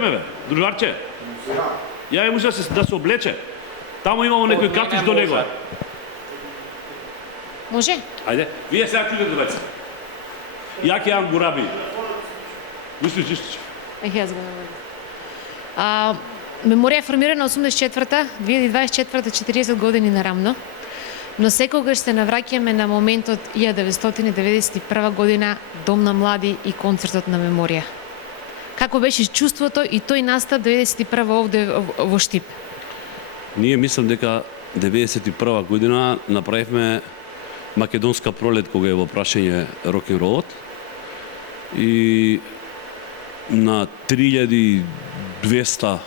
ме бе, другарче. Ја му да се облече. Таму имамо некој кафиш до него. Може? Ајде, вие сега клюнете беца. Ја ќе јам гураби. Мисли чистич. Јас го наводам. Меморија е формирана 84-та, 2024-та, 40 години нарамно, но секогаш се навраќаме на моментот 1991 година, Дом на млади и концертот на Меморија. Како беше чувството и тој настап 91 овде во Штип? Ние мислам дека 91 година направивме македонска пролет кога е во прашање рок-н-ролот и на 3200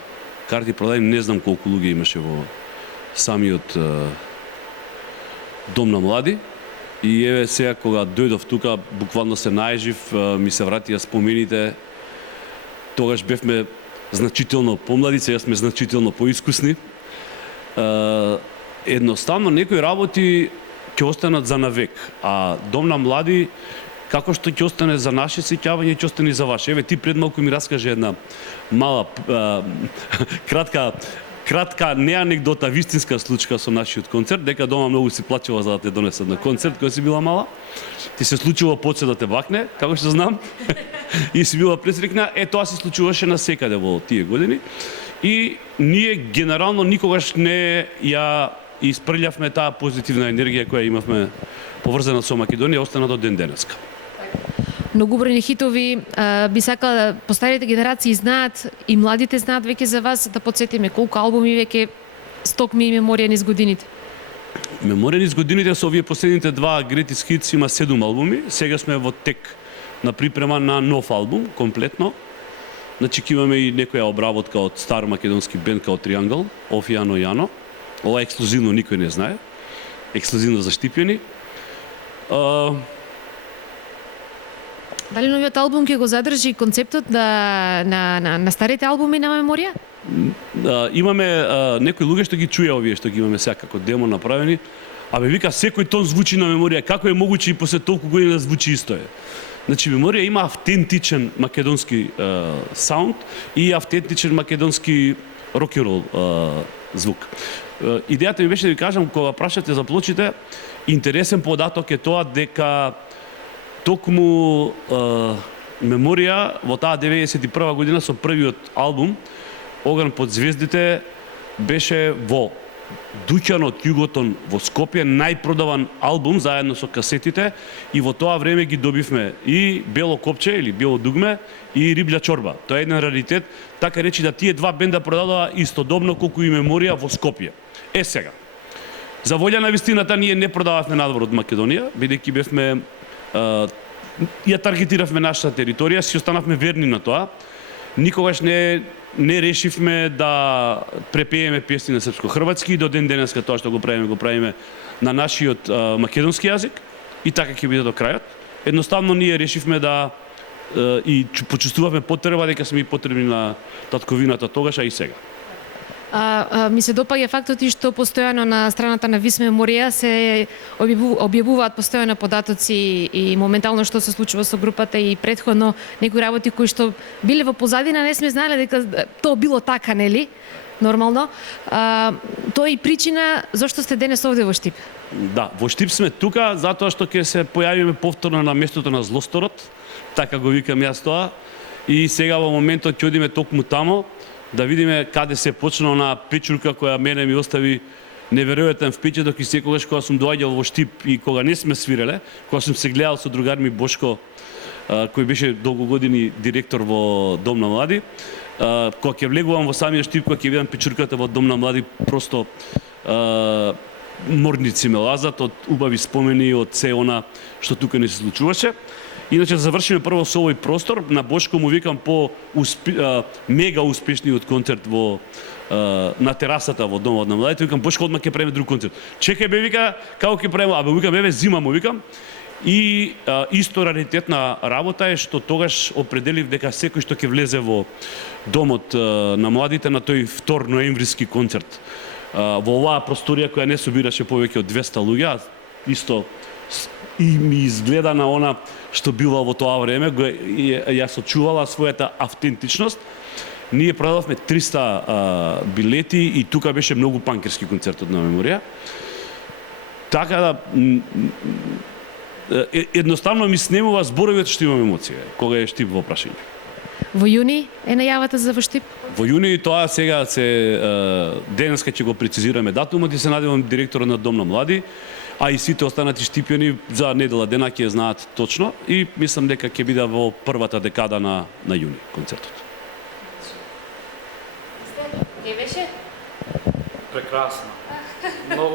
карти продај, не знам колку луѓе имаше во самиот Дом на млади. И еве сега кога дојдов тука, буквално се најжив, ми се вратија спомените. Тогаш бевме значително помлади, сега сме значително поискусни. Едноставно некои работи ќе останат за навек, а Дом на млади како што ќе остане за наше сеќавање, ќе остане за ваше. Еве ти пред малку ми раскаже една мала кратка не анегдота, вистинска случка со нашиот концерт, дека дома многу си плачела за да те донесат на концерт кога си била мала. Ти се случува поче да те бакне, како што знам, и си била пресрекна. Тоа се случуваше насекаде во тие години. И ние генерално никогаш не ја испрљавме таа позитивна енергија која имавме поврзана со Македонија, остана до ден денеска. Многу бројни хитови, би сакала да постарите генерации знаат и младите знаат веќе за вас, да подсетиме колку албуми веќе стокми и Меморија низ годините. Меморија низ годините со овие последните два Greatest Hits има 7 албуми. Сега сме во тек на припрема на нов албум, комплетно. Значи ќе имаме и некоја обработка од стар македонски бенд као Triangle, Оф Јано Јано. Ова ексклузивно никој не знае. Ексклузивно за Штипјани. Дали новиот албум ќе го задржи концептот на старите албуми на Меморија? Имаме некои луѓе што ги чуја овие што ги имаме сега како демо направени. Абе вика секој тон звучи на Меморија, како е могуќе и после толку години да звучи исто е. Значи Меморија има автентичен македонски саунд и автентичен македонски рок-н-рол звук. Идејата ми беше да ви кажам, кога прашате за плочите, интересен податок е тоа дека токму Меморија во таа 91 година со првиот албум Оган под звездите беше во дуќан од Југотон во Скопје, најпродаван албум заедно со касетите, и во тоа време ги добивме и Бело копче или Бело дугме и Риблја чорба. Тоа е еден раритет, така речи да тие два бенда продадоа истодобно колку и Меморија во Скопје. Сега, за волја на вистината ние не продававме надвор од Македонија, бидејќи бевме ја таргетиравме нашата територија, си останавме верни на тоа. Никогаш не решивме да препееме песни на српско-хрватски и до ден денеска тоа што го правиме на нашиот македонски јазик и така ќе биде до крајот. Едноставно ние решивме да и почувствувавме потреба дека сме и потребни на татковината тогаш, а и сега. Ми се допаѓа фактот и што постојано на страната на Вис Меморија се објавуваат постојано податоци и моментално што се случува со групата и претходно некои работи кои што биле во позадина, не сме знаеле дека тоа било така, нели? Нормално. Тоа е и причина зашто сте денес овде во Штип. Да, во Штип сме тука затоа што ќе се појавиме повторно на местото на Злосторот, така го викам јас тоа, и сега во моментот ќе одиме токму тамо да видиме каде се почна на печурка која мене ми остави неверојатен впечаток, и секогаш кога сум доаѓал во Штип и кога не сме свиреле, кога сум се гледал со другар ми Бошко, кој беше долго години директор во Дом на млади, кога ќе влегувам во самиот Штип, кога ќе видам печурката во Дом на млади, просто морници ме лазат од убави спомени, од се она што тука не се случуваше. Иначе завршиме прво со овој простор, на Бошко му викам мега успешниот концерт на терасата во Домот на младите, викам Бошко одма ќе правиме друг концерт. Чекај бе, вика, како ќе правиме? Абе викам еве зима му викам. И исто раритетна работа е што тогаш определив дека секој што ќе влезе во Домот на младите на тој 2 ноемвриски концерт во оваа просторија која не собираше повеќе од 200 луѓе, исто и ми изгледа на она што била во тоа време, ја сочувала својата автентичност. Ние продавме 300 билети и тука беше многу панкерски концертот на Меморија. Така да едноставно ми снемува зборовите што имам емоција кога е Штип во прашање. Во јуни е најавата за во Штип? Во јуни тоа сега денеска ќе го прецизираме датумот и се надевам директорот на Дом на млади, а и сите останати штипјани за недела дена ќе знаат точно и мислам дека ќе биде во првата декада на јуни концертот. Не беше? Прекрасно. Многу